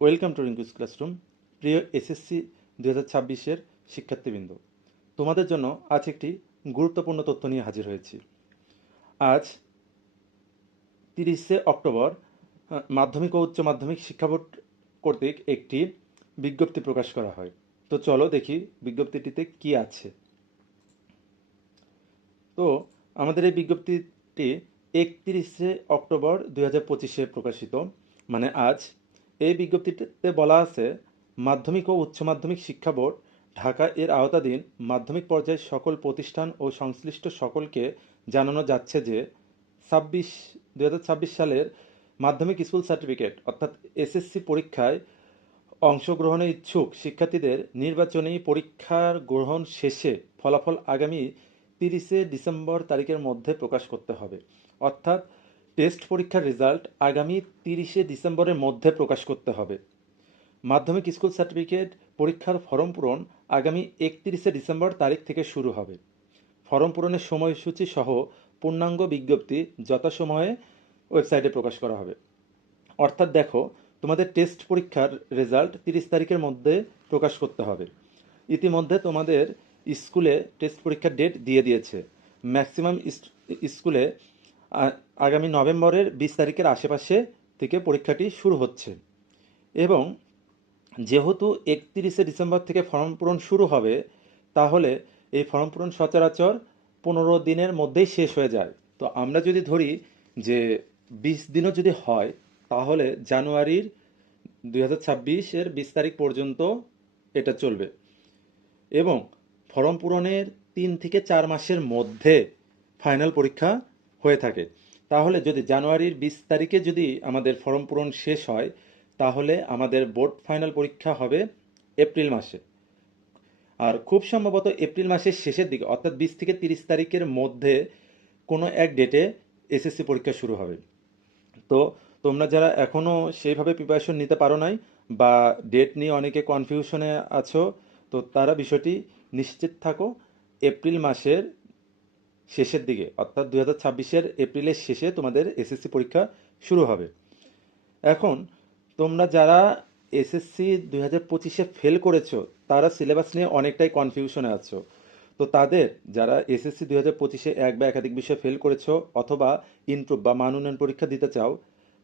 Welcome to Rinku's classroom. প্রিয় SSC 2026-এর শিক্ষার্থীবৃন্দ, তোমাদের জন্য আজ একটি গুরুত্বপূর্ণ তথ্য নিয়ে হাজির হয়েছি। আজ 30শে অক্টোবর মাধ্যমিক ও উচ্চ মাধ্যমিক শিক্ষা বোর্ড কর্তৃক একটি বিজ্ঞপ্তি প্রকাশ করা হয়। তো চলো দেখি বিজ্ঞপ্তিটিতে কি আছে। তো আমাদের এই বিজ্ঞপ্তিটি 31শে অক্টোবর 2025-এ প্রকাশিত, মানে আজ। এই বিজ্ঞপ্তিতে বলা আছে, মাধ্যমিক ও উচ্চ মাধ্যমিক শিক্ষা বোর্ড ঢাকা এর আওতাধীন মাধ্যমিক পর্যায়ের সকল প্রতিষ্ঠান ও সংশ্লিষ্ট সকলকে জানানো যাচ্ছে যে 2026 সালের মাধ্যমিক স্কুল সার্টিফিকেট অর্থাৎ এসএসসি পরীক্ষায় অংশগ্রহণে ইচ্ছুক শিক্ষার্থীদের নির্বাচনী পরীক্ষার গ্রহণ শেষে ফলাফল আগামী 30শে ডিসেম্বর তারিখের মধ্যে প্রকাশ করতে হবে। অর্থাৎ টেস্ট পরীক্ষার রেজাল্ট আগামী 30শে ডিসেম্বরের মধ্যে প্রকাশ করতে হবে। মাধ্যমিক স্কুল সার্টিফিকেট পরীক্ষার ফর্ম পূরণ আগামী 31শে ডিসেম্বর তারিখ থেকে শুরু হবে। ফর্ম পূরণের সময়সূচি সহ পূর্ণাঙ্গ বিজ্ঞপ্তি যথাসময়ে ওয়েবসাইটে প্রকাশ করা হবে। অর্থাৎ দেখো, তোমাদের টেস্ট পরীক্ষার রেজাল্ট 30 তারিখের মধ্যে প্রকাশ করতে হবে। ইতিমধ্যে তোমাদের স্কুলে টেস্ট পরীক্ষার ডেট দিয়ে দিয়েছে। ম্যাক্সিমাম স্কুলে আগামী নভেম্বরের 20 তারিখের আশেপাশে থেকে পরীক্ষাটি শুরু হচ্ছে। এবং যেহেতু 31শে ডিসেম্বর থেকে ফর্ম পূরণ শুরু হবে, তাহলে এই ফর্ম পূরণ সচরাচর 15 দিনের মধ্যেই শেষ হয়ে যায়। তো আমরা যদি ধরি যে 20 দিনও যদি হয়, তাহলে জানুয়ারির 2026-এর 20 তারিখ পর্যন্ত এটা চলবে। এবং ফর্ম পূরণের 3 থেকে 4 মাসের মধ্যে ফাইনাল পরীক্ষা হয়ে থাকে। তাহলে যদি জানুয়ারির 20 তারিখে যদি আমাদের ফর্ম পূরণ শেষ হয়, তাহলে আমাদের বোর্ড ফাইনাল পরীক্ষা হবে এপ্রিল মাসে। আর খুব সম্ভবত এপ্রিল মাসের শেষের দিকে অর্থাৎ 20 থেকে 30 তারিখের মধ্যে কোনো এক ডেটে এসএসসি পরীক্ষা শুরু হবে। তো তোমরা যারা এখনও সেইভাবে প্রিপারেশন নিতে পারো নাই বা ডেট নিয়ে অনেকে কনফিউশনে আছো, তো তারা বিষয়টি নিশ্চিত থাকো, এপ্রিল মাসের শেষের দিকে অর্থাৎ 2026-এর এপ্রিলের শেষে তোমাদের এসএসসি পরীক্ষা শুরু হবে। এখন তোমরা যারা এসএসসি 2025-এ ফেল করেছো, তারা সিলেবাস নিয়ে অনেকটাই কনফিউশনে আছো। তো তাদের যারা এসএসসি 2025-এ এক বা একাধিক বিষয়ে ফেল করেছো অথবা ইমপ্রুভ বা মান উন্নয়ন পরীক্ষা দিতে চাও,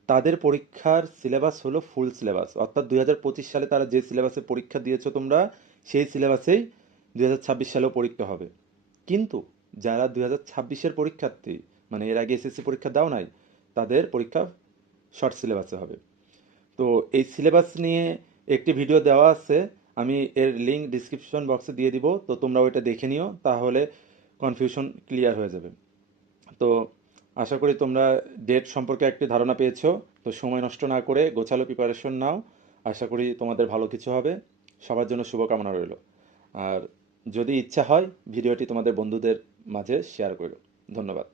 তাদের পরীক্ষার সিলেবাস হলো ফুল সিলেবাস। অর্থাৎ 2025 সালে তারা যে সিলেবাসে পরীক্ষা দিয়েছো তোমরা, সেই সিলেবাসেই 2026 সালেও পরীক্ষা হবে। কিন্তু যারা 2026-এর পরীক্ষার্থী, মানে এর আগে এসএসসি পরীক্ষা দাও নাই, তাদের পরীক্ষা শর্ট সিলেবাসে হবে। তো এই সিলেবাস নিয়ে একটি ভিডিও দেওয়া আছে, আমি এর লিঙ্ক ডিসক্রিপশন বক্সে দিয়ে দিব। তো তোমরা ওইটা দেখে নিও, তাহলে কনফিউশন ক্লিয়ার হয়ে যাবে। তো আশা করি তোমরা ডেট সম্পর্কে একটি ধারণা পেয়েছো। তো সময় নষ্ট না করে গোছালো প্রিপারেশন নাও। আশা করি তোমাদের ভালো কিছু হবে। সবার জন্য শুভকামনা রইল। আর যদি ইচ্ছা হয়, ভিডিওটি তোমাদের বন্ধুদের মাঝে শেয়ার করো। ধন্যবাদ।